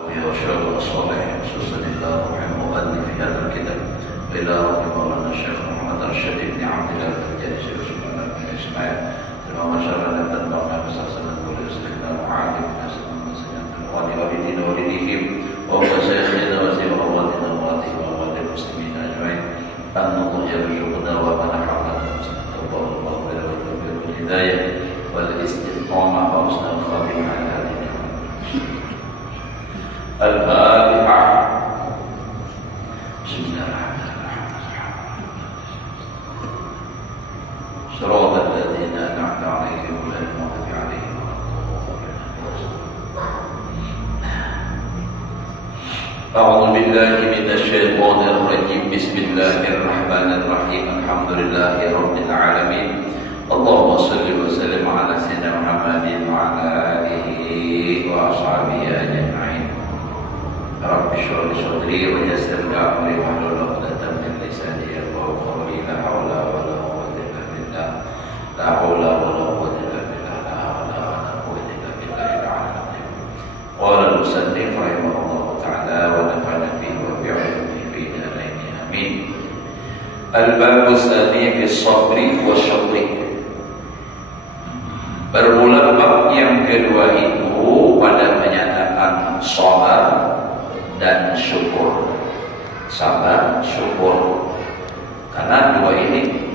وأشهد الصالح خصوصا الله المؤلف في هذا الكتاب إلى مولانا الشيخ محمد رشيد بن عبد الله الجاني شيخ سليمان بن إسماعيل ثم شرع تنبع بسلسلة ولسخنا معاذ بن سلمان والدين والديهم ومشايخنا وسيم أمواتنا وأمواتهم وأموات المسلمين أجمعين أن الله يرزقنا ومنحنا الله المغفرة والتوفيق والهداية والاستقامة وحسن الخاتمة على هذه الفاتحة. بسم الله الرحمن الرحيم. صراط الذين أنعمت عليهم غير المغضوب عليهم ولا الضالين. أعوذ بالله من الشيطان الرجيم. بسم الله الرحمن الرحيم. الحمد لله رب العالمين. اللهم صل وسلم على سيدنا محمد وعلى آله وأصحابه أجمعين. رب اشرح لي صدري ويسر لي أمري واحلل عقدة من لساني يفقهوا قولي. لا حول ولا قوة إلا بالله. لا حول ولا قوة إلا بالله. لا حول ولا قوة إلا بالله العلي العظيم. قال المصنف رحمه الله تعالى ونفعنا به وبعلمه في دارين آمين. الباب الثاني في الصبر والشكر. Bermula bab yang kedua itu pada menyatakan sabar dan syukur. Sabar, syukur. Karena dua ini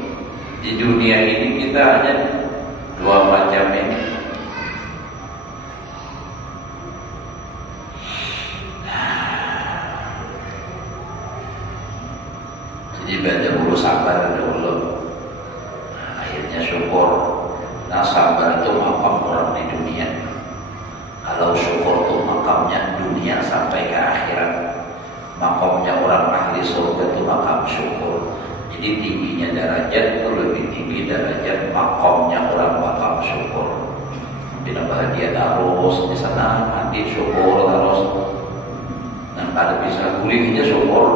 di dunia ini kita hanya dua macam ini. Jadi dahulu sabar dulu, akhirnya syukur. Nah, sabar itu makam orang di dunia. Kalau syukur itu makamnya dunia sampai ke akhirat. Makamnya orang ahli surga itu makam syukur. Jadi tingginya derajat itu lebih tinggi derajat makamnya orang makam syukur. Bila bahagia terus di sana mati syukur terus. Dan ada bisa gulingnya syukur,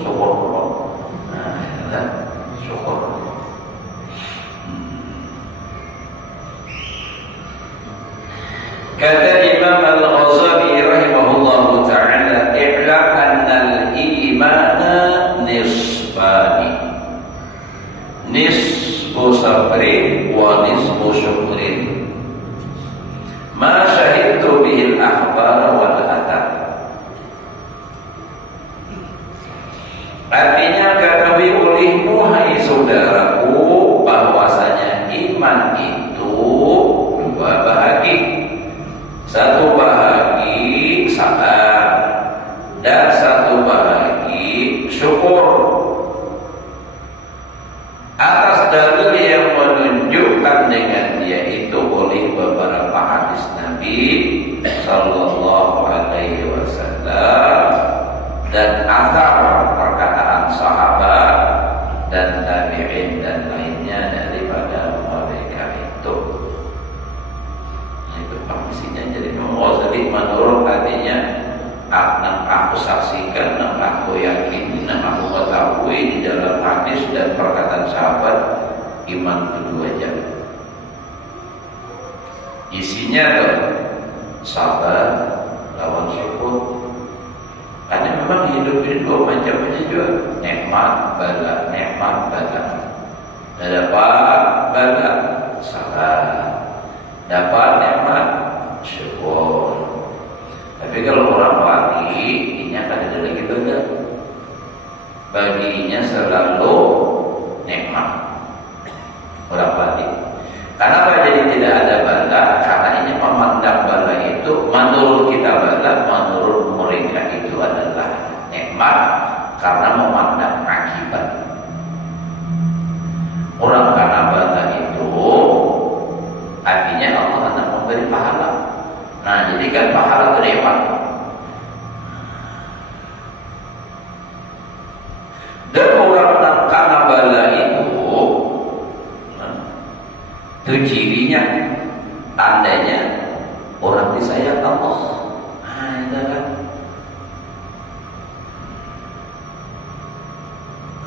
syukur. Nah, syukur. Kata Imam Al-Ghazali rahimahullahu ta'ala, i'lam anna al-imana nisbani, nisbu sabrin wa nisbu syukrin, ma syahidtu bihil akhbar wal athar. Artinya ketahui olehmu hai saudaraku bahwasanya iman itu dua bahagi. Satu bahagi sabar dan satu bahagi syukur. Atas dalil yang menunjukkan dengan dia itu oleh beberapa hadis Nabi Sallallahu Alaihi Wasallam dan asar perkataan sahabat dan tabi'in dan lainnya daripada mereka itu. Isinya jadi Ghazali menurut artinya aku saksikan, aku yakin, aku ketahui di dalam hadis dan perkataan sahabat iman itu dua jam. Isinya tuh sabar lawan syukur. Karena memang hidup ini dua macamnya juga, nikmat bala, nikmat bala. Dapat bala sabar, dapat nikmat syukur. Tapi kalau orang wali ini akan ada lagi beda. Baginya selalu nikmat orang wali. Kenapa jadi tidak ada bala? Karena ini memandang bala itu menurut kita bala, menurut mereka itu adalah nikmat karena memandang akibat. Orang karena bala itu artinya Allah akan memberi pahala. Nah, jadikan pahala itu nikmat. Dan orang karena bala itu cirinya, tandanya orang disayang Allah. Nah, itu kan.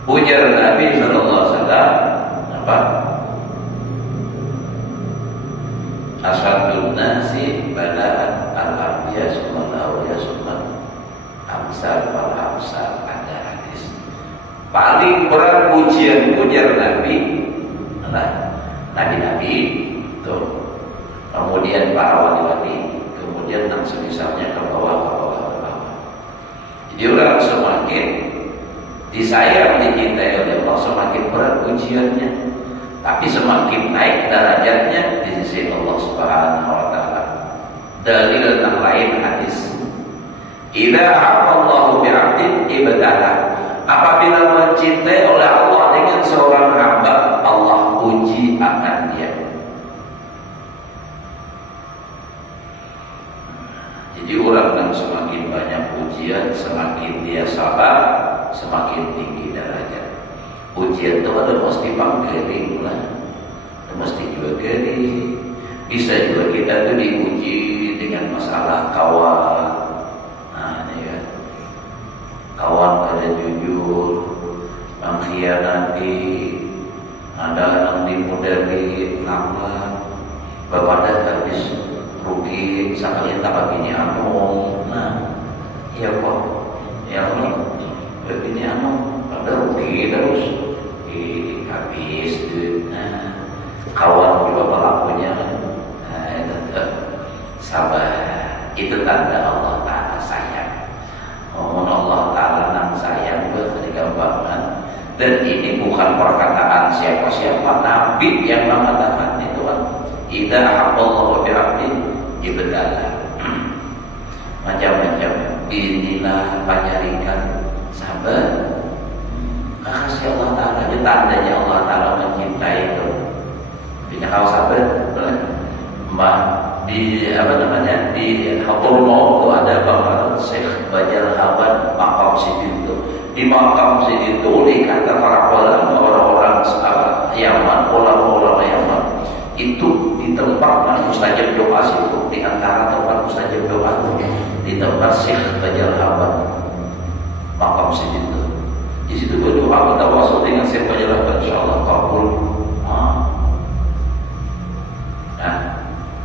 Ujar Nabi Sallallahu Alaihi Wasallam apa? Asadun nasi balaan al-anbiya summa al-awliya summa amsal wal amsal. Ada hadis paling berat ujian ujar Nabi adalah Nabi-Nabi tuh, kemudian para wali-wali, kemudian yang semisalnya ke bawah. Jadi orang semakin disayang, dicintai oleh Allah, semakin berat ujiannya, tapi semakin naik derajatnya di sisi Allah Subhanahu wa taala. Dalil yang lain hadis, idza ahabballahu bi'abdin ibtalah. Apabila mencintai oleh Allah dengan seorang hamba, Allah uji akan dia. Jadi orang yang semakin banyak ujian, semakin dia sabar, semakin tinggi derajat. Ujian itu ada mesti panggering lah, ada mesti juga geri. Bisa juga kita tuh diuji dengan masalah kawan. Nah, ini kan kawan kada jujur, mengkhianati, ada yang dimodali lambat, bapak habis rugi sekali tak begini anu. Nah, iya kok, ya Allah, begini anu, ada rugi terus habis. Nah, kawan juga pelakunya, nah, itu sabar. Itu tanda Allah Ta'ala sayang. Mohon Allah Ta'ala nang sayang ketika banget. Dan ini bukan perkataan siapa-siapa, Nabi yang mengatakan itu kan. Idza ahabballahu bi'abdin ibtalah. Macam-macam. Inilah penyarikan sabar. Kasih Allah Ta'ala aja tandanya Allah Ta'ala mencintai itu. Punya kau sabar, Mbak, di apa namanya, di Hatul Maut itu ada Bang Syekh Bajal Haban makam situ. Di makam situ dikata para ulama, orang-orang Yaman, ulama-ulama Yaman itu di tempat mustajab doa situ, di antara tempat mustajab doa itu di tempat Syekh Bajal Haban makam situ. Di situ berdoa bertawasul dengan Syekh Bajal Haban, insyaallah kabul. Nah,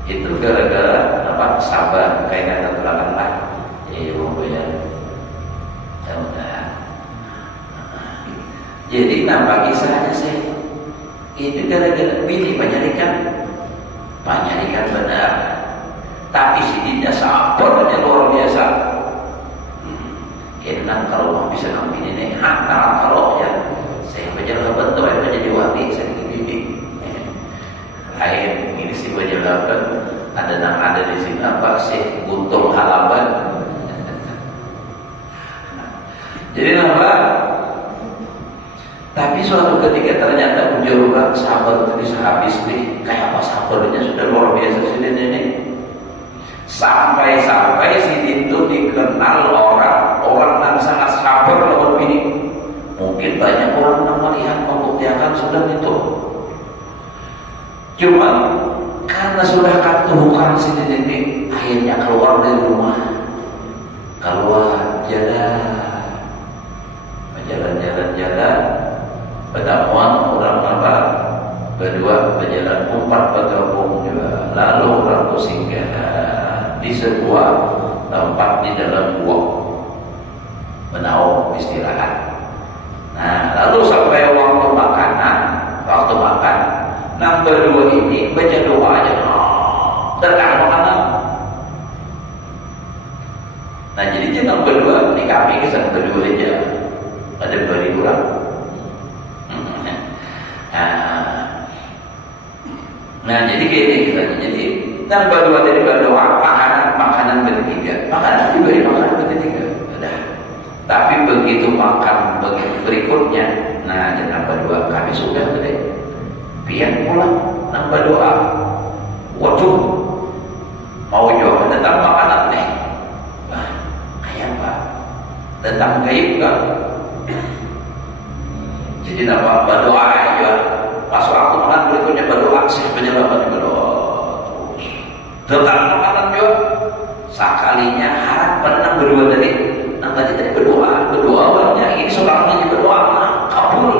itu gara-gara apa? Sabar, kayak kata terangkan lah. Ya. Jadi nampak kisahnya sih. Itu gara-gara pilih penyarikan benar. Tapi sidiknya sabarnya luar biasa. Enak kalau mau bisa ngambil ini, hantar kalau ya. Saya berjalan betul, saya jadi wali, saya bimbing. Lain ini sih berjalan ada di sini apa sih Guntung Halaban. Jadi nampak. Tapi suatu ketika ternyata ujar sabar itu bisa habis nih. Kayak apa sabarnya sudah luar biasa sih ini. Sampai si itu dikenal orang yang sangat sabar lawan bini. Mungkin banyak orang yang melihat membuktikan sudah itu. Cuma karena sudah ketuhukan si ini, akhirnya keluar dari rumah, keluar jalan, pertemuan orang apa, berdua berjalan, empat bergabung juga. Lalu orang singgah di sebuah tempat di dalam gua, menaung istirahat. Nah, lalu sampai waktu makan, nang berdua ini baca doa aja, datang makanan. Nah, jadi jangan berdua di kami kesan berdua aja, ada beri kurang. Nah, jadi gini kita, jadi nang berdua tadi berdoa, makanan bertiga, makanan diberi makanan bertiga, ada. Tapi begitu makan berikutnya, nah jangan berdua kami sudah tadi. Pian pulang nambah doa. Waduh, mau jawab datang makanan nih. Wah, kayak apa? Datang gaib kan? Jadi nambah berdoa aja. Pas waktu makan berikutnya berdoa, sih penyelamat berdoa terus. Datang makanan juga. Sekalinya harap pada berdua tadi. Tadi berdoa orangnya ini seorang yang berdoa kabul,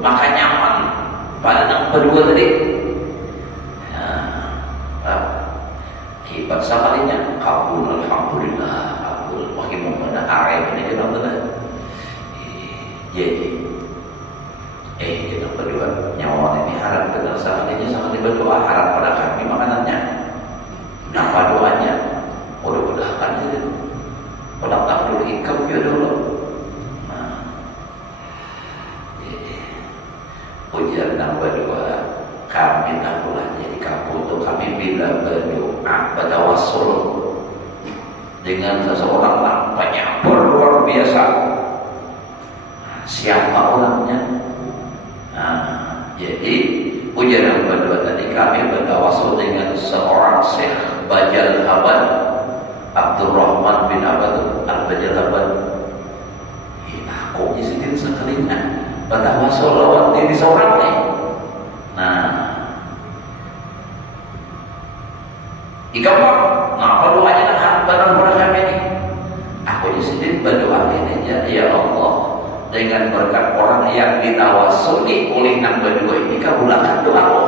maka nyaman. Pada yang berdua tadi, hebat sekalinya kabul, alhamdulillah kabul. Makin bingung mana arek ini kita benar. Jadi kita berdua nyawa ini harap benar sama ini sangat berdoa harap pada kami makanannya. Apa doanya? Mudah-mudahan aja. Kalau tak dulu ikam ya dulu. Ujian yang berdua kami tak pula jadi kamu untuk kami bila berdoa bertawassul dengan seseorang nampaknya luar biasa. Siapa orangnya? Jadi ujian yang berdua tadi kami bertawassul dengan seorang Syekh Bajal Haban Abdurrahman bin Abad Al-Bajal Haban. Aku disini sekalinya bertawassul lawan diri seorang nih. Ikamak, apa doanya nak barang berkah ini? Aku disini berdoa ini aja, ya Allah, dengan berkat orang yang ditawasuli oleh nang berdua ini kabulkan doaku.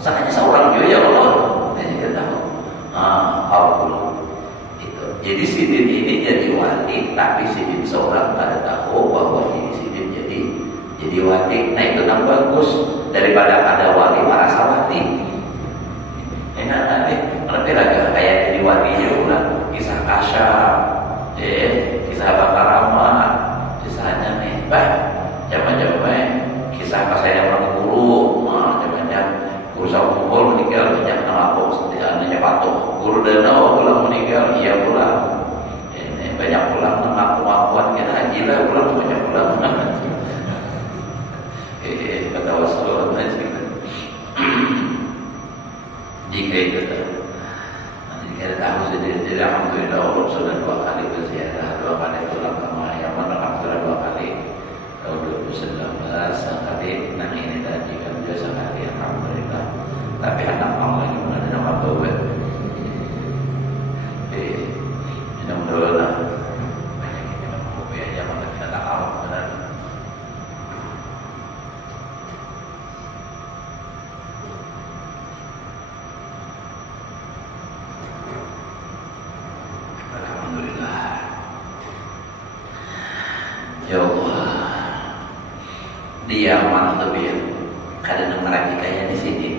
Sakanya seorang juga ya Allah. Ini kata Allah. Itu. Jadi sidin ini jadi wali, tapi sidin seorang pada tahu bahwa ini sidin jadi wali. Nah itu yang bagus daripada ada wali merasa wali. Enak nanti lebih lagi kayak jadi wali juga kisah kasyaf, kisah bakar ramah, kisahnya nih, zaman-zaman kisah pas saya orang guru, zaman-zaman guru saya kumpul meninggal banyak nama aku setidaknya patuh guru danau pulang meninggal iya pulang, ini banyak pulang nama kemampuan kita haji lah pulang banyak pulang. Kata wasallam jika itu kita tahu jadi alhamdulillah Allah sudah 2 kali berziarah, 2 kali pulang ke Mayaman, alhamdulillah 2 kali tahun 2019 sekali. Nah ini tadi kan biasa kali alhamdulillah. Tapi anak Allah lagi ada nama taubat. Mudah-mudahan banyak ini menghubungi aja maka kita tak tahu benar. Ya Allah, dia mantap ya. Kadang merapi kayak di sini.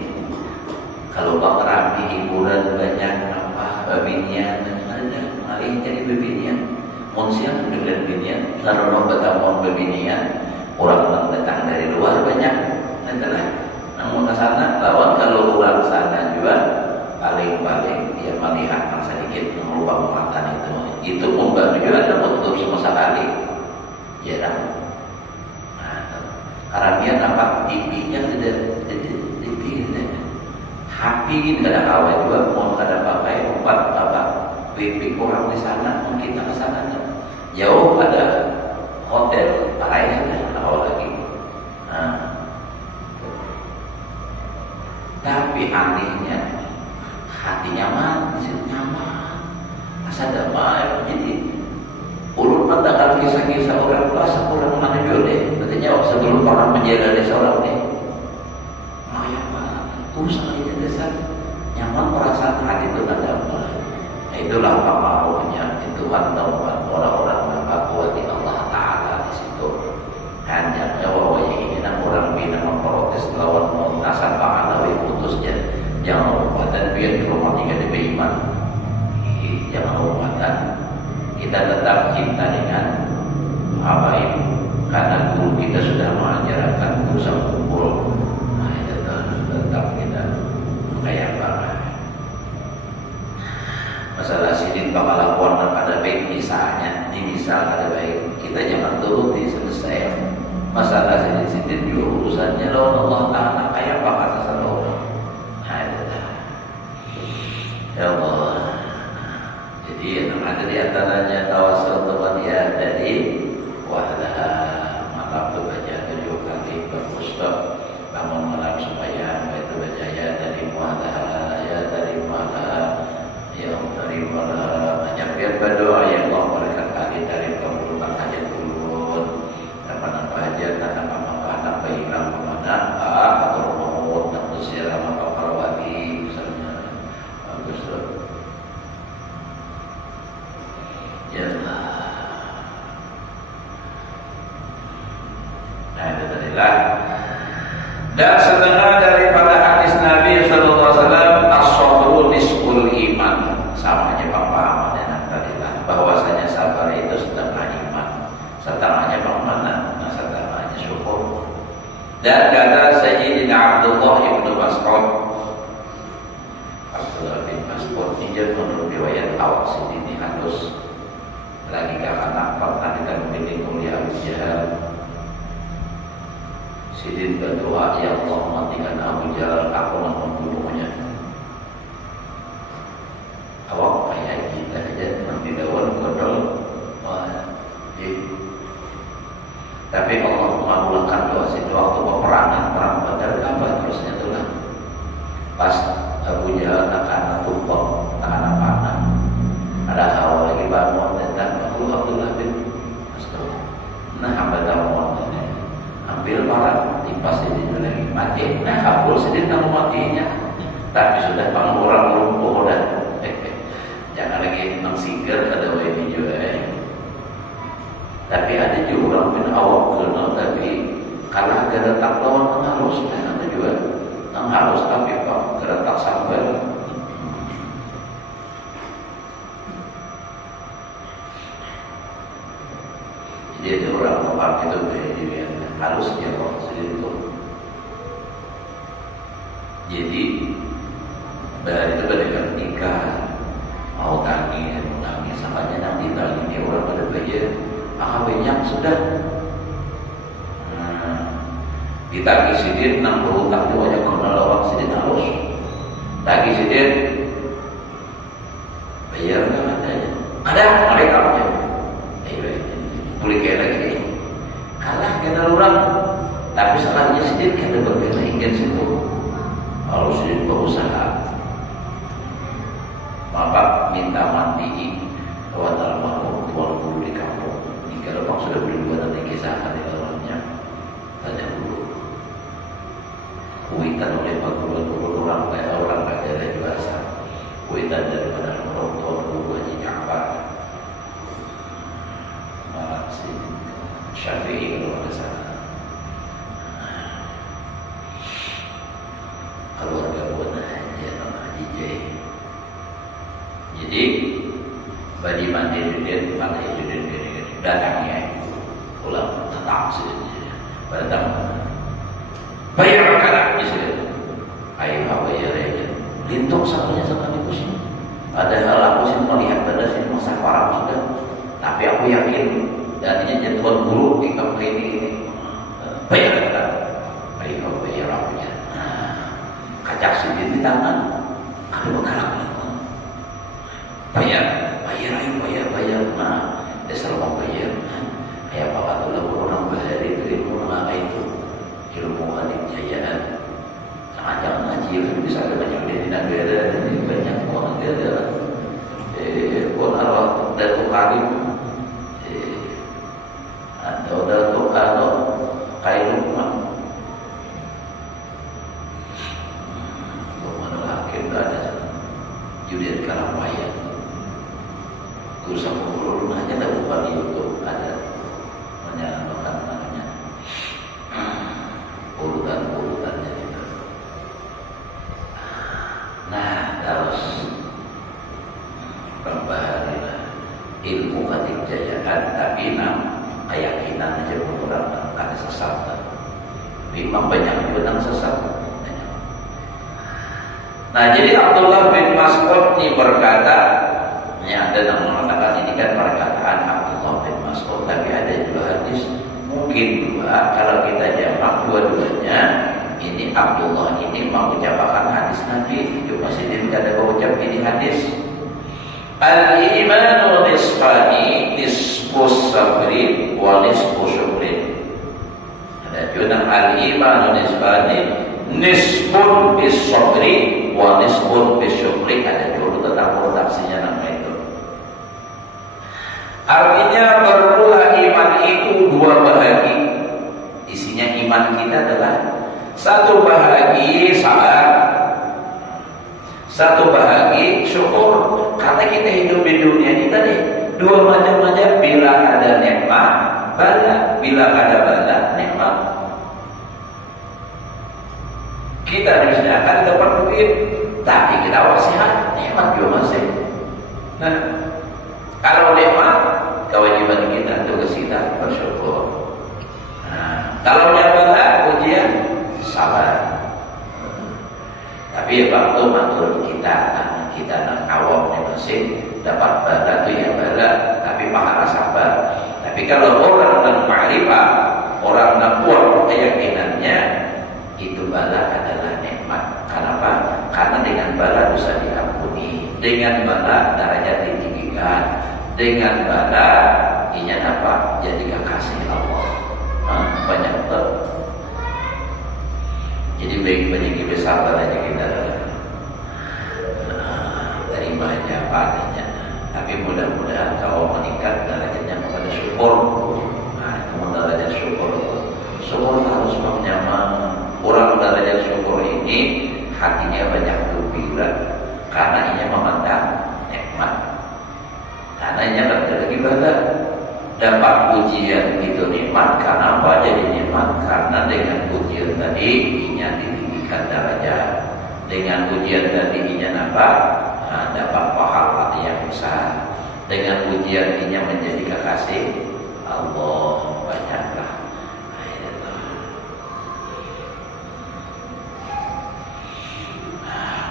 Kalau bak rapi hiburan banyak apa babinian ada malih jadi babinian. Mun siang dengan babinian, sarana bertamu babinian. Orang datang dari luar banyak. Nantilah, namun ke sana lawan kalau orang sana juga paling dia melihat sedikit melubang mata itu membantu juga ada menutup semua sekali. Ya dah. Karena dia nampak TV-nya tidak TV HP ini tidak ada kawan juga mau ada pakai obat apa wifi orang di sana mungkin kita ke sana jauh ada hotel lain awal lagi. Tapi anehnya hati nyaman, di situ nyaman, asal damai jadi. Ulun mendengar kisah-kisah orang puasa orang mana jodeh, katanya sebelum pernah menjaga desa orang ini, nyaman, usaha ini desa nyaman perasaan hati itu ada apa? Itulah pemahamannya Tuhan tempat orang-orang mengakui Allah Taala di situ. Hanya bahwa ini orang bina memprotes lawan nasab Anawi putusnya, jangan lupa dan biar di rumah tinggal di beriman, jangan lupa dan kita tetap cinta dengan habaib karena guru kita sudah mengajarkan usaha kumpul. Nah itu tetap kita kayak banget. Masalah sidin bakal lakukan pada baik misalnya, ini misal ada baik kita jangan turuti selesai. Masalah sidin juga urusannya lawan Allah Taala kayak bakal sesat orang. Nah itu ya Allah. Jadi yang ada di antaranya tawasul teman ya dari wahlah malam tu baca 7 kali bermustab bangun malam supaya itu baca ya dari wahlah ya dari wahlah ya dari wahlah banyak biar berdoa ya Allah berikan kali dari kabulkan hajat ulun apa hajat apa hilang kemana atau mau nak bersiara maka parwati misalnya bagus. Ya Alhamdulillah. Dan setengah daripada hadis Nabi sallallahu alaihi wasallam, as-sabru nisful iman. Sama aja pemahaman dengan tadi lah, bahwasanya sabar itu setengah iman. Setengahnya bagaimana? Setengahnya syukur. Dan kata Sayyidina Abdullah ibnu Mas'ud, Abdullah bin Mas'ud ini menurut riwayat awak sini halus lagi karena pernah kita memilih mulia Abu Jahal. Sidin berdoa, ya Allah matikan Abu Jahal, aku membunuhnya. Awak kayak kita aja nanti dawan kodol. Tapi Allah mengabulkan doa situ waktu peperangan perang Badar apa terusnya itulah pas Abu Jahal akan tumpah tahan panah, ada hawa lagi bangun datang Abdullah bin Mas'ud, nah hamba tamuan ambil parang timpas ini lagi mati, nah kabul sedih kamu matinya, tapi sudah orang lumpuh dan jangan lagi mengsigar pada ini juga. Tapi ada juga orang bin awak kenal tapi karena geretak lawan menghalus, dan ada juga menghalus tapi pak geretak sampai. Jadi ada orang itu dia halus dia kok itu. Jadi dari itu berikan nikah mau tangis samanya nanti ini orang pada belajar. Banyak sudah ditagih sidin 60 tak itu aja kena lawak sidin halus tagih sidin bayar kan ada mereka punya boleh kayak lagi kalah kena orang tapi salahnya sidin kena berbeda ingin situ kalau sidin berusaha bapak minta mandi lewat almarhum tuan guru di kampung. Kalau bang sudah berdua nanti kisahkan di dalamnya tanya dulu kuitan oleh pak guru orang kayak orang kaya dewasa kuitan daripada orang tua guru Haji Ja'far Syafi'i kalau ada sana keluarga buat Haji Haji Jai. Jadi bagi mandi dia mana itu dia datangnya pulang tetap saja pada tamu bayar kalah misalnya ayah bayar aja lintok satunya sama di pusing padahal aku sih melihat pada sini masa parah sudah tapi aku yakin jadinya jatuhan guru di kampung ini bayar kalah ayah bayar akunya kacak sendiri di tangan ada bekalan bayar nah dasar bayar kayak Pak Abdullah orang bahari itu ilmu apa itu ilmu kenikjayaan jangan ngaji kan bisa ada banyak di negara banyak orang dia ada pun arwah Datuk Karim atau Datuk Kano Kailukman Bagaimana hakim ada Julian Karampaya urusan pemuluh hanya ada bukan di YouTube ada menyalakan namanya urutan-urutannya itu. Nah terus membaharilah ilmu kenikjayaan tapi keyakinan aja orang ada sesat. Memang banyak benang sesat. Nah jadi Abdullah bin Mas'ud ini berkata ada yang mengatakan ini kan perkataan Abdullah bin Mas'ud tapi ada dua hadis mungkin dua kalau kita jamak dua-duanya ini Abdullah ini mengucapkan hadis Nabi cuma sedikit ada mengucap ini hadis al-imanu nisfani nisfus sabri wa nisfus syukrin ada juga al-imanu nisfani nisfun bis sabri wa nisfun bis syukri ada juga tentang redaksinya nama itu. Artinya berulah iman itu dua bahagi. Isinya iman kita adalah satu bahagi sabar, satu bahagi syukur. Karena kita hidup di dunia ini tadi dua macam aja. Bila ada nikmat, bala. Bila ada bala, nikmat. duit, tapi kita awak sehat, nikmat juga masih. Nah, kalau nikmat, kewajiban kita, tugas kita bersyukur. Nah, kalau bala ujian, sabar. Tapi ya waktu matur kita nak awam ni masih dapat bala tu ya bala, tapi pahala sabar. Tapi kalau orang yang ma'rifah, orang yang kuat keyakinannya, itu bala adalah nikmat. Kenapa? Karena dengan bala dosa diampuni, dengan bala derajat ditinggikan, dengan bala inya dapat jadi kekasih Allah. Banyak betul. Jadi baik-baik besar aja kita terima aja apa adanya. Tapi mudah-mudahan kalau meningkat derajatnya kepada syukur. Nah, kemudian derajat syukur harus menyaman. Orang derajat syukur ini hatinya banyak gembira karena ia memandang nikmat. Karena ia lagi ibadah. Dapat ujian itu nikmat. Karena apa jadi nikmat? Karena dengan ujian tadi ia ditinggikan derajat. Dengan ujian tadi ia dapat pahala yang besar. Dengan ujian ia menjadi kekasih Allah. Banyaklah.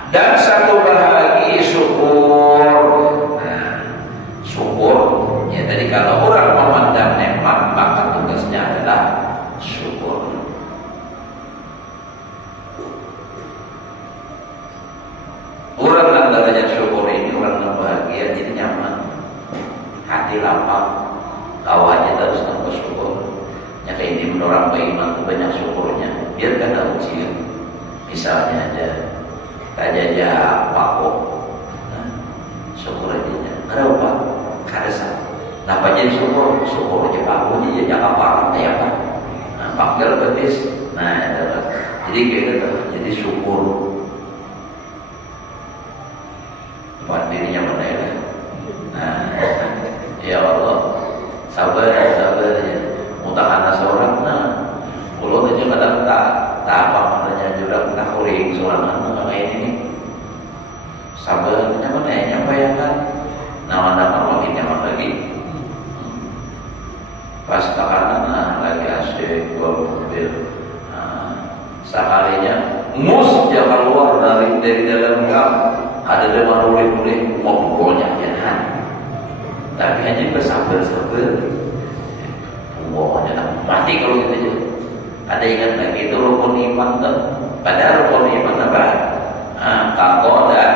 Dan satu lagi syukur. Syukur. Ya tadi kalau orang memandang nikmat, maka tugasnya adalah syukur. Orang yang derajat syukur ini orang yang bahagia, jadi nyaman, hati lapang, awalnya terus nambah syukur. Ya kayak ini orang beriman itu banyak syukurnya. Biar kada ujian. Misalnya aja pakok, syukur aja. Ada apa? Kada sah. Kenapa jadi syukur? Syukur aja pakok aja jangan parah kayak apa? Nah, panggil betis. Nah, jadi kayak gitu. Jadi syukur. Buat dirinya mana ya? Nah, ya Allah, sabar ya. Mutahan seorang, kalau aja kadang tak apa maknanya juga tak kuring seorang kayak ini. Sabarnya mana ya? Nyampaikan. Nama-nama makin nyaman lagi. Pas takanan lagi asyik bawa mobil. Sekalinya mus jangan keluar dari dalam gang. Ada lewat boleh mau pukulnya jangan. Tapi hanya bersabar. Pokoknya mati kalau gitu aja. Ada ingat lagi itu rukun iman tuh. Padahal rukun iman apa? Kalau dan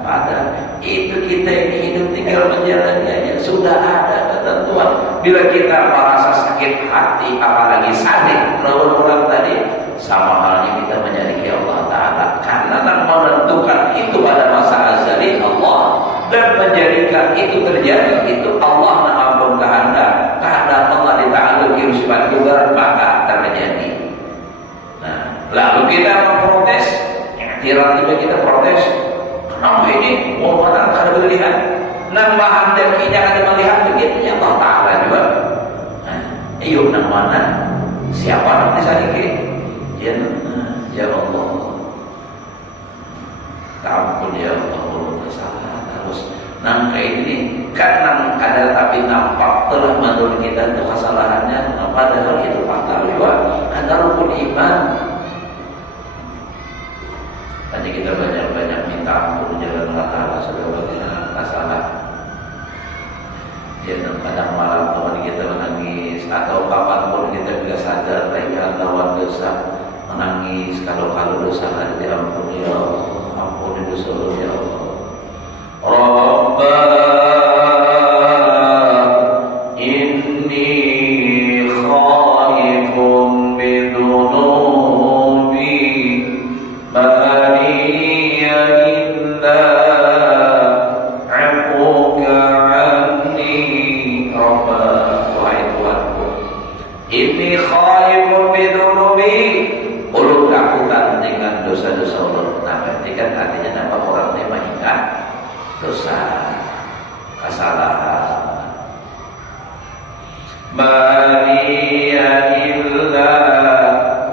pada itu kita ini hidup tinggal menjalani aja. Sudah ada ketentuan. Bila kita merasa sakit hati, apalagi sakit melawan orang tadi, sama halnya kita menyadari Allah Ta'ala. Karena yang menentukan itu pada masa azali Allah, dan menjadikan itu terjadi itu Allah yang ampun kehendak. Kehendak Allah dita'alluki sifat juga maka terjadi. Nah, lalu kita memprotes, tiba-tiba kita protes. Kenapa ini? Mau mana ada berlihat? Nambahan dan kita ada melihat begitu ya Allah Ta'ala juga. Ayo nang mana? Siapa nak disadiki? Ya Allah. Ampun ya Allah, salah terus. Nang kayak ini kan nang ada tapi nampak telah menurut kita untuk kesalahannya. Padahal itu fatal juga. Ada rukun iman. Hanya kita banyak-banyak minta ampun jalan Allah Ta'ala sudah banyak masalah. Dia kadang malam teman kita menangis atau kapanpun kita juga sadar mereka lawan dosa menangis kalau dosa ada diampuni ya Allah, ampuni dosa ya Allah. Rabbana inni khaifun bidunubi baniya illa afuka anni. Rabbana wahai Tuhanku, inni khaifun bidunubi, ulun lakukan dengan dosa-dosa ulun. Nah, berarti kan artinya nama orang yang mengingat dosa, kesalahan. Baniya illa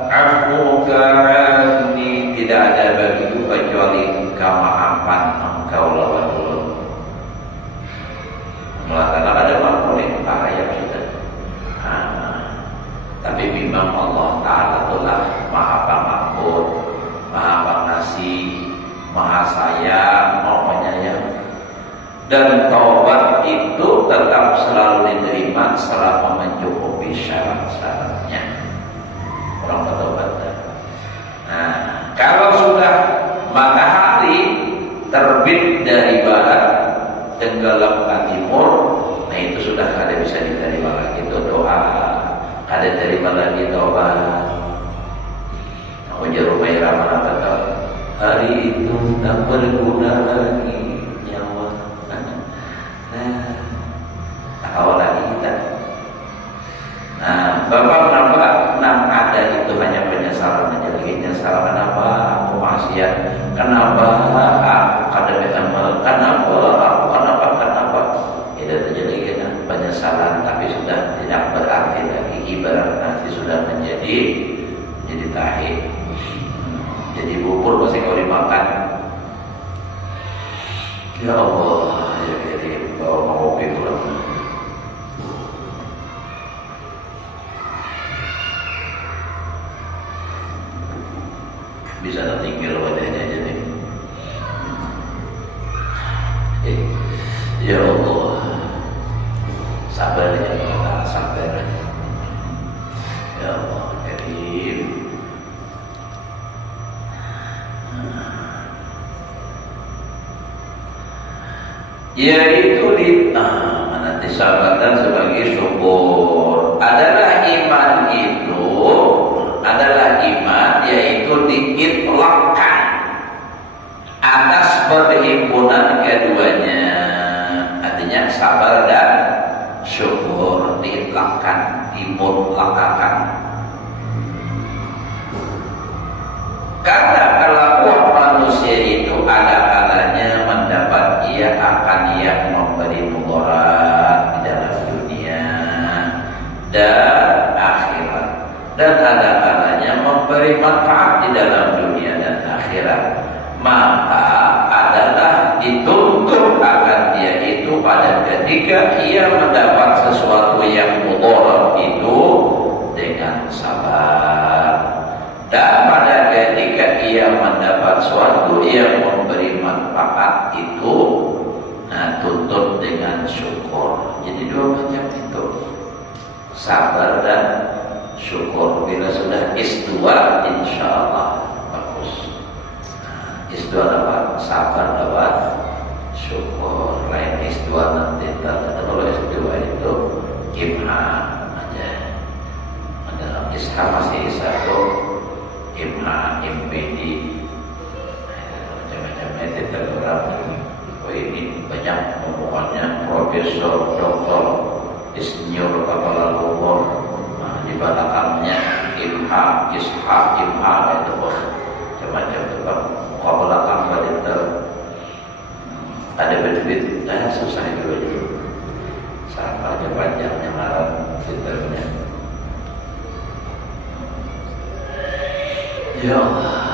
afuka anni, tidak ada bagiku kecuali selama mencukupi syarat-syaratnya. Orang bertobat. Nah, kalau sudah matahari terbit dari barat tenggelam ke timur, nah itu sudah kada bisa diterima lagi itu doa, kada terima lagi taubat. Ujar Umairah mana kata, hari itu tak berguna lagi nyawa. Nah, awal lagi kita. Nah, Bapak kenapa ada itu hanya penyesalan aja lagi. Penyesalan kenapa aku maksiat? Kenapa aku kada beramal? Kenapa? Itu terjadi penyesalan, tapi sudah tidak berarti lagi. Ibarat nasi sudah menjadi tahi. Jadi bubur masih kau dimakan. Ya Allah, ya Karim, bawa mau kopi pulang. Bisa tak tinggal wadahnya aja nih. Ya Allah, sabarnya kita sabar. Ya Allah, Karim. Yaitu nanti sahabatan sebagai syukur adalah iman itu adalah iman yaitu diitlaqkan atas perhimpunan keduanya, artinya sabar dan syukur diitlaqkan, dimutlaqkan. Karena kelakuan manusia itu ada kalanya mendapat ia akan yang memberi mudarat di dalam dunia dan akhirat, dan ada kalanya memberi manfaat di dalam dunia dan akhirat. Maka adalah dituntut akan dia itu pada ketika ia mendapat sesuatu yang mudarat itu dengan sabar, dan pada ketika ia mendapat sesuatu yang memberi manfaat itu tuntut dengan syukur. Jadi dua macam itu, sabar dan syukur. Bila sudah isdua, insya Allah bagus. Isdua dapat sabar, dapat syukur. Lain isdua nanti kalau isdua itu imha aja. Ada isha masih satu imha, impedi, macam-macamnya kita orang. Oh ini banyak omongannya profesor, doktor, insinyur, kepala luar. Di belakangnya imha, isha, imha itu macam-macam itu kan. Kepala belakang kita ada berbeda, susah itu aja. Sama aja panjangnya marah filternya. Ya Allah.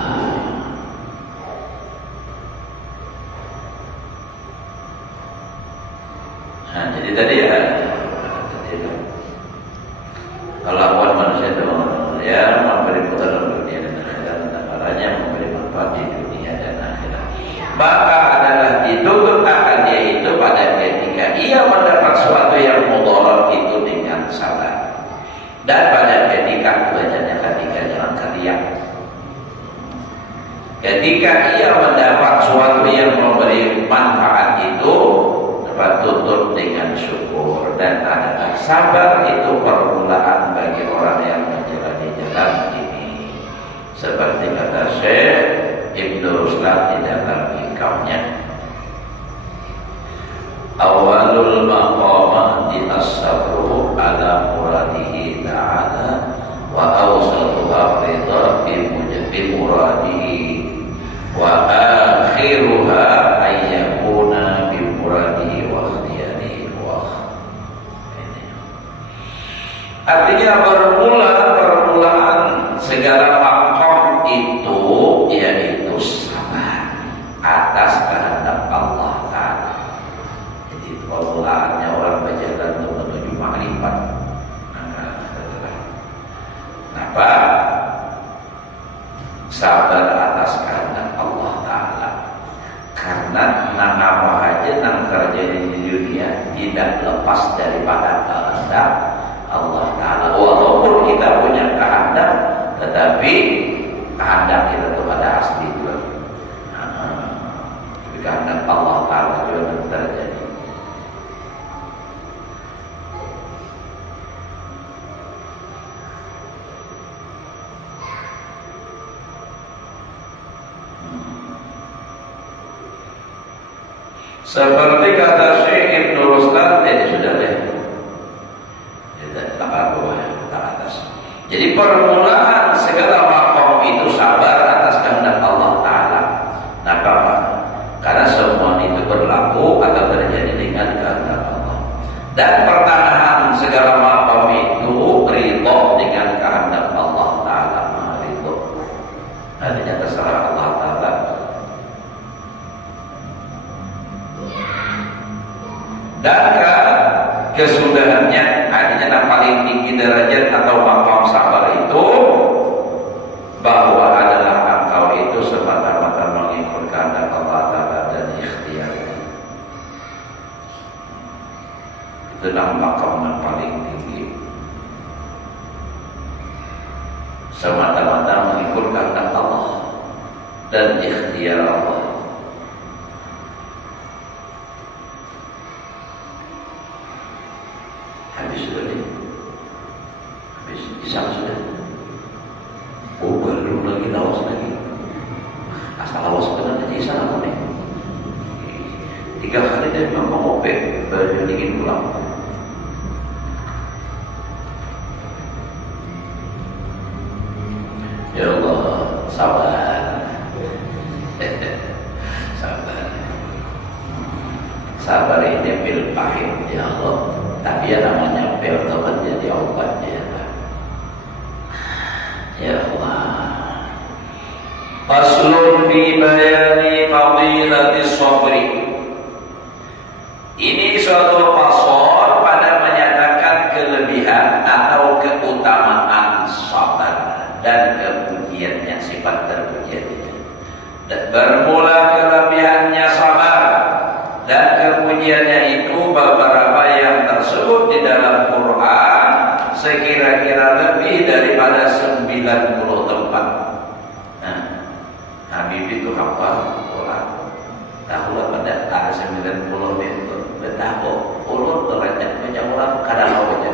Nah, jadi tadi kelakuan manusia itu ya memberi dalam dunia dan akhirat, dan caranya memberi manfaat di dunia dan akhirat. Maka adalah dituntut akan dia itu pada ketika ia mendapat sesuatu yang mudarat itu dengan sabar, dan pada ketika keduanya ketika jangan keriak. Ketika ia mendapat sesuatu yang memberi manfaat itu dapat tuntut dengan syukur, dan adalah sabar itu permulaan bagi orang yang menjalani jalan ini. Seperti kata Syekh Ibnu Ruslan di dalam hikmahnya, awalul maqamati as-sabru ala muradihi ta'ala wa awsatuha ridha bi muradihi wa akhiruha ayyakuna bi muradihi wa ikhtiyarihi wa artinya permulaan segala makom itu yaitu sabar atas kehendak Allah Ta'ala. Jadi permulaannya orang berjalan untuk menuju makrifat. Kenapa? Sabar atas kehendak Allah Ta'ala. Karena apa aja yang terjadi di dunia tidak lepas daripada kehendak Tapi kehendak kita itu ada asli juga. Tapi kehendak Allah Ta'ala juga terjadi. Seperti kata Syekh Ibn Ruslan, sudah deh, tak bawah, tak atas. Jadi permulaan segala makom itu sabar atas kehendak Allah Ta'ala. Nah, kenapa? Karena semua itu berlaku atau terjadi dengan kehendak Allah. Dan pertengahan segala makom itu ridho dengan kehendak Allah Ta'ala. Ridho, artinya terserah Allah Ta'ala. Dan kesudahannya, artinya yang paling tinggi derajat atau maqam sabar itu bahwa adalah engkau itu semata-mata mengikut kehendak Allah Ta'ala dan ikhtiar. Itulah maqam yang paling tinggi, semata-mata mengikut kehendak Allah dan ikhtiar Allah. Habis sudah nih, habis isam sudah. Oh, baru lagi lawas lagi. Asal lawas benar aja isam apa nih? 3 kali dia memang ngopek, baru dingin pulang. Ya Allah, sabar. Sabar. Sabar ini pil pahit, ya Allah. Tapi ya namanya pil teman jadi obatnya, ya Allah. Faslun fi bayani fadilatis sabri. Ini suatu fasal pada menyatakan kelebihan atau keutamaan sabar dan kepujiannya, sifat terpujiannya. Dan bermula kelebihannya sabar dan kepujiannya itu beberapa yang tersebut di dalam Quran sekira-kira lebih daripada 90 tempat. Nah, Habib itu hafal Quran. Tahulah pada ada 90 itu. Tahu ulur derajat baca Quran kadang baca.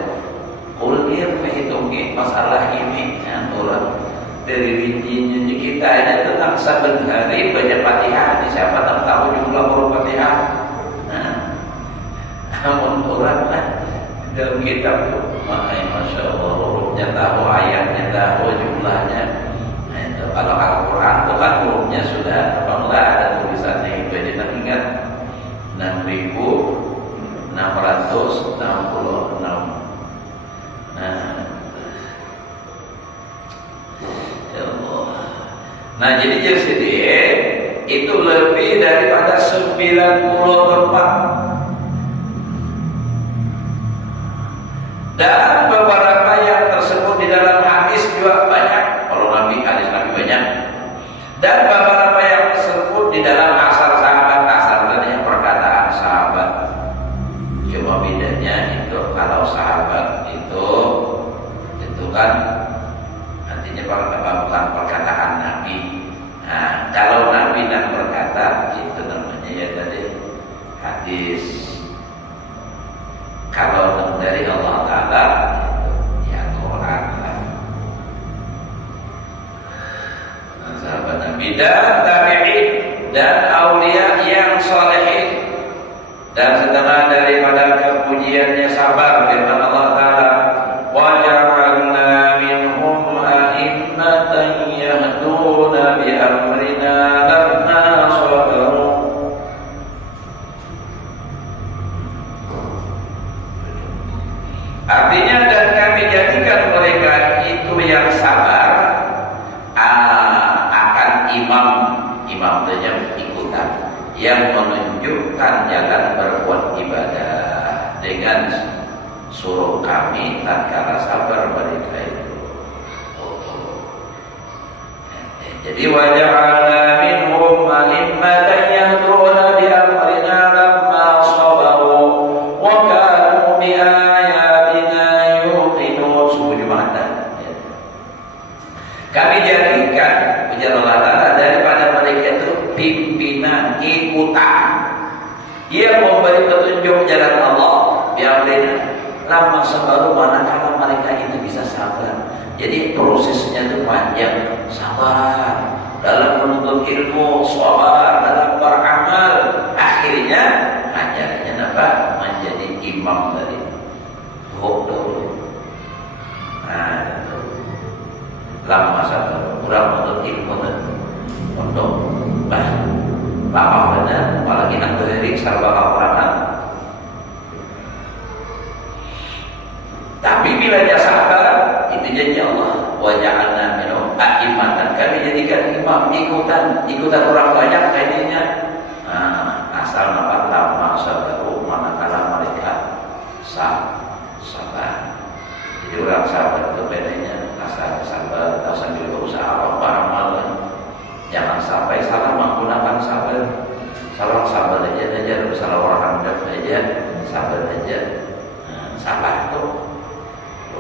Ulir menghitungi masalah ini orang dari rincinya kita ini tentang saben hari baca Fatihah. Siapa tahu jumlah huruf Fatihah? Namun orang dalam kitab itu, masya Allah, hurufnya tahu, ayatnya tahu, jumlahnya. Nah, itu kalau Al-Quran itu kan hurufnya sudah enggak ada tulisannya itu aja. Dan ingat 6.666. Nah, ya Allah. Nah, jadi itu lebih daripada 90 tempat. Dan beberapa yang tersebut di dalam hadis juga banyak. Kalau hadis Nabi banyak. Dan beberapa yang tersebut di dalam asar sahabat, yang perkataan sahabat. Cuma bedanya itu kalau sahabat itu kan artinya bukan perkataan Nabi. Nah, kalau Nabi tidak berkata, itu namanya ya tadi hadis. Kalau dari Allah Ta'ala, ya Quran lah. Sahabat Nabi dan tabi'in dan aulia yang salihin. Dan setengah daripada kepujiannya sabar firman Allah Ta'ala, wa ja'alna minhum a'immatan yahduna bi amrina lamma sabaru. Artinya dan kami jadikan mereka itu yang sabar akan imam saja ikutan yang menunjukkan jalan berbuat ibadah dengan suruh kami tatkala sabar mereka itu. Jadi waja'alna minhum a'immatan yahduna bi amrina lamma sabaru wa kanu bi Kami jadikan ujar Allah Ta'ala daripada mereka itu pimpinan ikutan yang memberi petunjuk jalan Allah biarlah lama sebaru manakala mereka itu bisa sabar. Jadi prosesnya itu panjang, sabar dalam menuntut ilmu, sabar dalam beramal, akhirnya ajarnya apa? Menjadi imam dari bodoh. Nah, lama sabar, kurang menuntut ilmu untuk lama benar, apalagi nak beri sarwa kawanan. Tapi bila dia sabar, itu janji Allah. Wa ja'alna minhum a'immatan. Kami jadikan imam ikutan orang banyak kayaknya. Asal nampak lama sabaru manakala mereka sabar. Jadi orang sabar itu bedanya asal sabar atau sambil berusaha beramal. Jangan sampai salah menggunakan sabar. Salah sabar aja, salah orang hendak aja, sabar aja. Sabar itu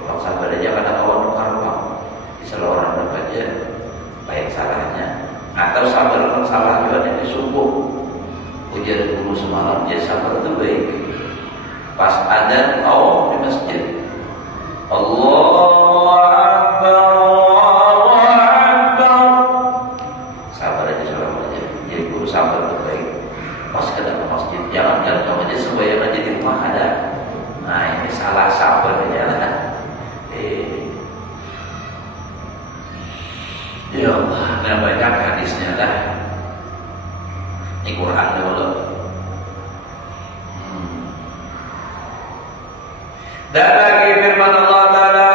kalau sabar aja pada kawan karuang di seluruh orang aja baik salahnya, atau sabar kalau salah juga yang disungguh. Ujian guru semalam dia sabar itu baik. Pas ada di masjid, Allahu Akbar, Allahu Akbar. Sabar aja selama aja. Jadi guru sabar itu baik. Pas ke dalam masjid, jangan kamu aja sembahyang aja di rumah ada. Nah ini salah sabar aja lah. Ya Allah, nah banyak hadisnya lah. Ini Quran dulu. Dan lagi firman Allah Ta'ala,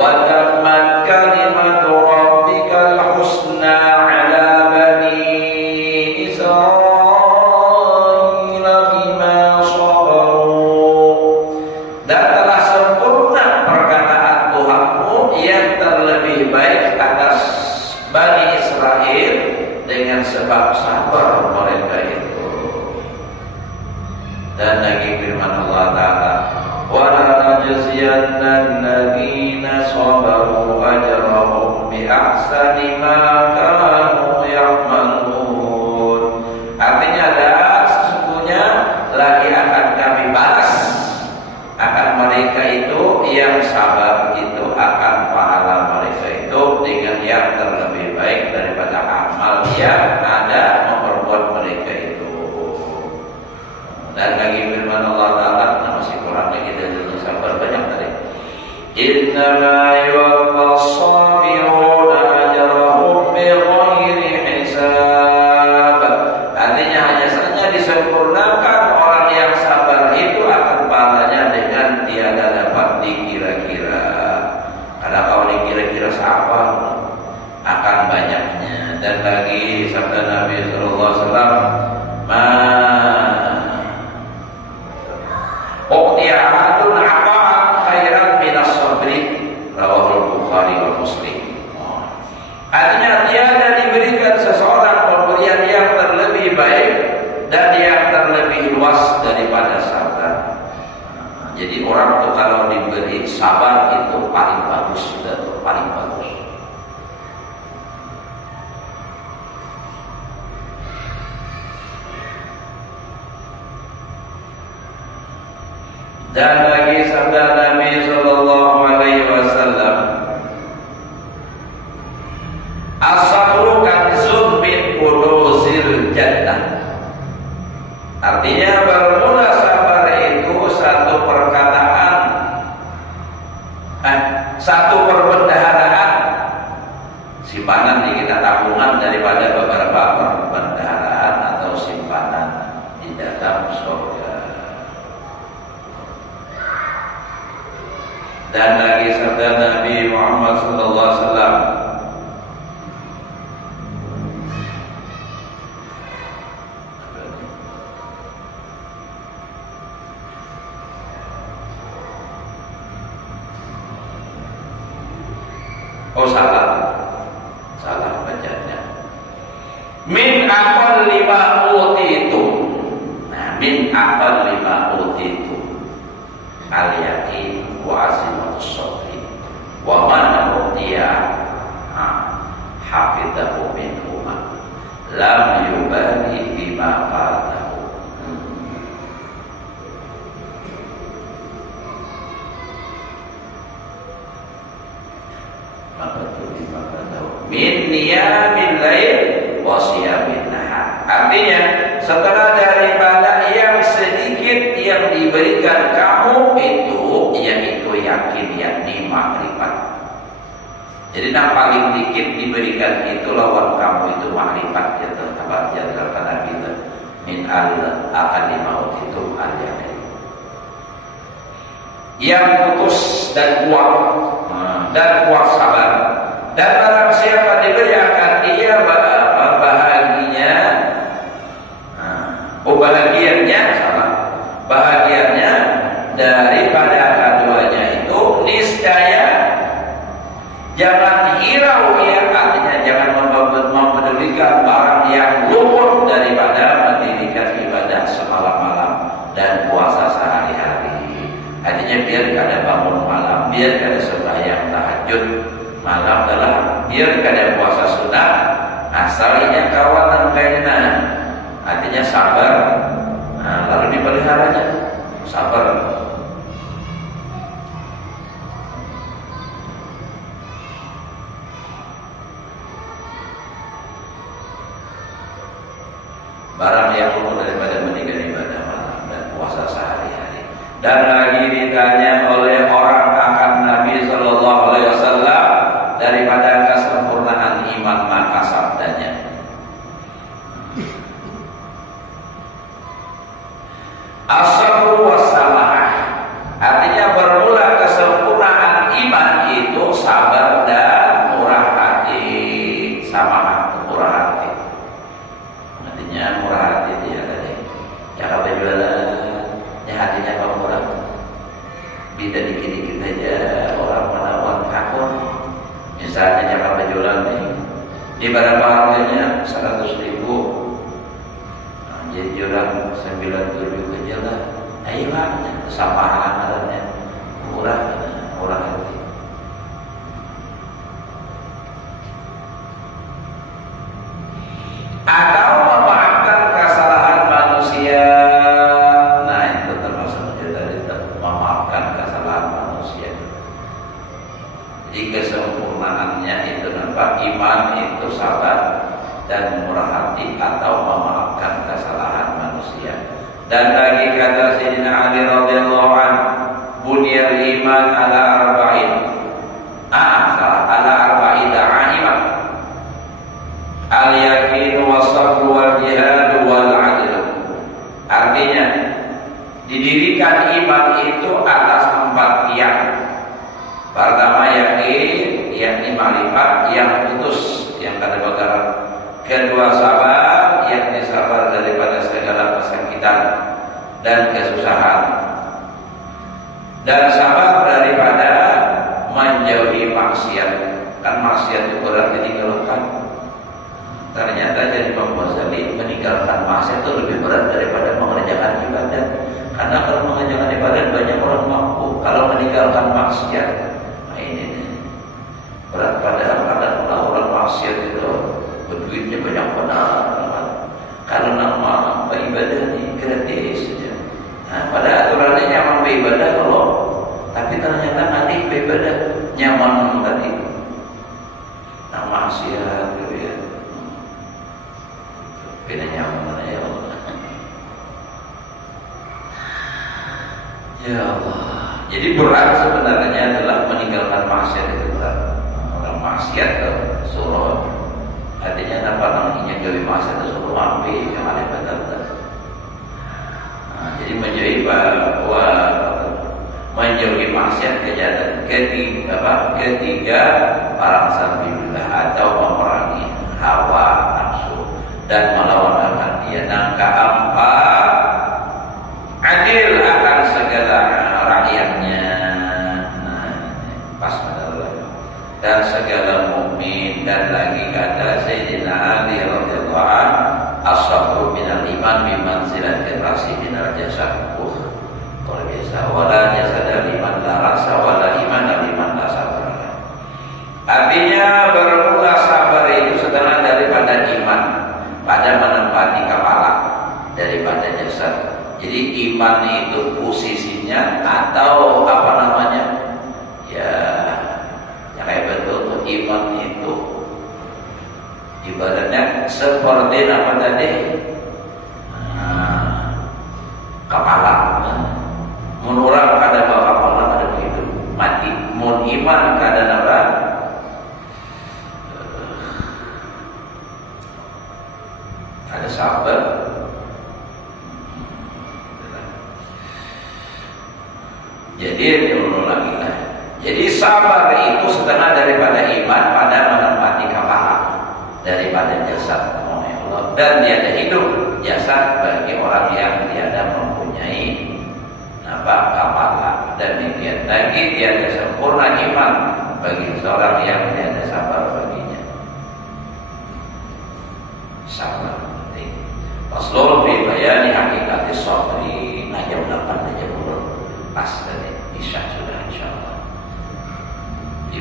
wa tammat kalimatu rabbikal husna ala bani Israil bima sabaru. Dan telah sempurna perkataan Tuhanmu yang terlebih baik atas Bani Israel dengan sebab sabar mereka itu. Dan lagi firman Allah Ta'ala, wa la najziyanna alladziina sabaru ajrahum bi ahsani ma kanu ya'malun. Artinya sesungguhnya lagi akan kami balas akan mereka itu yang sabar itu, akan pahala mereka itu dengan yang terlebih baik daripada amal yang ada memperbuat mereka itu. Dan lagi firman Allah Ta'ala, masih kurang lagi dari sabar banyak tadi. Innama yuwaffas sabiruna ajrahum bighairi hisab. Artinya hanya saja disempurnakan orang yang sabar itu akan pahalanya dengan tiada dapat dikira-kira. Ada kau dikira-kira siapa akan banyaknya. Dan lagi sabda Nabi sallallahu alaihi wasallam, Uqtiyahadun aqa'at khairan minas sabri, rawahul Bukhari wa Muslim. Artinya tiada diberikan seseorang pemberian yang terlebih baik dan yang terlebih luas daripada sabar. Jadi orang itu kalau diberi sabar itu paling bagus, sudah paling bagus. Dan lagi sabda Nabi sallallahu alaihi wasallam, as-sabru kanzun min kunuzil jannah. Artinya bermula sabar itu satu perkataan, satu perbendaharaan, simpanan di kita tabungan daripada beberapa perbendaharaan atau simpanan di dalam surga. Dan lagi sabda Nabi Muhammad sallallahu alaihi wasallam, salah bacanya. Min aqalli ma utitu. Nah, min aqalli ma utitu. Al-yaqin wa azimatus sabri wa man utiya hafidahu minhuma lam yubali bima fatahu. Maka tulis maka tahu min niyamil lail wa siyamin nahar. Artinya setelah daripada yang sedikit yang diberikan kamu itu, yaitu yakin, yakni makrifat. Jadi yang paling dikit diberikan itu lawan kamu itu makrifat, jatuh kabar jatuh karena kita min Allah akan dimaut itu al-yakin. Yang putus dan kuat sabar. Dan barang siapa diberi akan dia bahagianya, bahagianya daripada keduanya itu niscaya jangan hirau ya, artinya jangan mempedulikan barang yang luput daripada mendirikan ibadah semalam-malam dan puasa sehari-hari. Artinya biar kada bangun malam, biar kada sembahyang tahajud malam adalah biar kada puasa sunat, asalnya kawan kainna. Artinya sabar, lalu dipeliharanya sabar. Barang yang luput daripada meninggalkan ibadah malam dan puasa sehari-hari. Dan lagi ditanya oleh orang akan Nabi Sallallahu Alaihi Wasallam daripada kesempurnaan iman, maka sabdanya, as-sabru was-samahah. Artinya bermula kesempurnaan iman itu sabar dan murah hati. Samahah, murah hati. Artinya murah hati dia tadi. Jangan berjualan, ya hatinya kalau murah. Bisa dikit-dikit aja orang menawar hakun. Misalnya jangan berjualan nih, di berapa harganya 100.000, jadi jualan 97 aja lah. Ayolah, kesamaan adanya murah hati. Atau memaafkan kesalahan manusia. Nah itu termasuk dari memaafkan kesalahan manusia. Jadi kesempurnaannya itu nampak iman itu sabar dan murah hati atau memaafkan kesalahan manusia. Dan lagi kata Sayyidina Ali radhiyallahu anhu, bunyal iman ala arba'in. Ala arba'in da'aiman. Al-yakin was-sabr wal-jihad wal-'adl. Artinya didirikan iman itu atas 4 tiang. Pertama yakin, yakni makrifat yang putus, yang kada bergerak. Kedua sabar, yakni sabar daripada segala kesakitan dan kesusahan. Dan sabar daripada menjauhi maksiat. Kan maksiat itu berat ditinggalkan. Ternyata jadi Imam Ghazali meninggalkan maksiat itu lebih berat daripada mengerjakan ibadah. Karena kalau mengerjakan ibadah banyak orang mampu. Kalau meninggalkan maksiat, ini berat. Padahal kadang orang maksiat itu berduitnya banyak benar. Kalau nama beribadah ini gratis saja. Nah, pada aturannya nyaman beribadah kalau, tapi ternyata nanti beribadah nyaman tadi. Nah maksiat gitu ya. Beda nyaman ya Allah. Ya Allah. Jadi berat sebenarnya adalah meninggalkan maksiat itu berat. Orang maksiat suruh, artinya apa namanya jauhi maksiat itu suruh ambil yang ada benar. Jadi menjauhi maksiat kejahatan ketiga parang billah atau memerangi hawa nafsu dan melawan akan dia. Yang keempat, adil akan segala rakyatnya. Nah, pas benar. Dan segala mukmin. Dan lagi kata Sayyidina Ali radhiyallahu anhu, as-sabru minal iman bimanzilatil rasi minal jasad. Luar biasa. Wala jasada liman la rasa wala iman liman la sabra. Artinya bermula sabar itu setelah iman itu posisinya atau apa namanya, ya kayak betul tuh, iman itu ibaratnya seperti apa tadi, kepala, menurut pada kepala pada hidup mati, mun iman kada apa, ada sabar. Jadi diulang lagi lah. Jadi sabar itu setengah daripada iman pada menempati kepala daripada jasad Allah. Dan tiada hidup jasad bagi orang yang tiada mempunyai kepala. Dan demikian lagi tiada sempurna iman bagi seorang yang tiada sabar baginya. Sabar. Faslun bi bayani hakikati sabri. Nah, jam 8 aja belum pas tadi isya sudah insyaallah. Di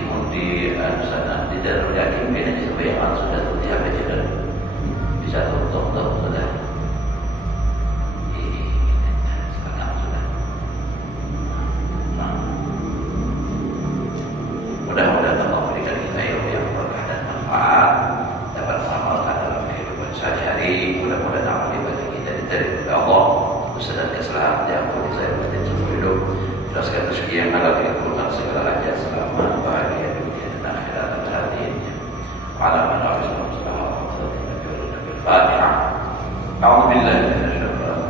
sana di dalam yakin bina sebayaman sudah terlihat dan bisa tutup sudah. Sekarang sudah. Mudah-mudahan Allah berikan kita yang berkah dan manfaat, dapat mengamalkan dalam kehidupan sehari-hari. Mudah-mudahan amal ibadah kita diterima oleh Allah, dosa dan kesalahan diampuni saya batin seumur hidup. Jelaskan rezeki yang halal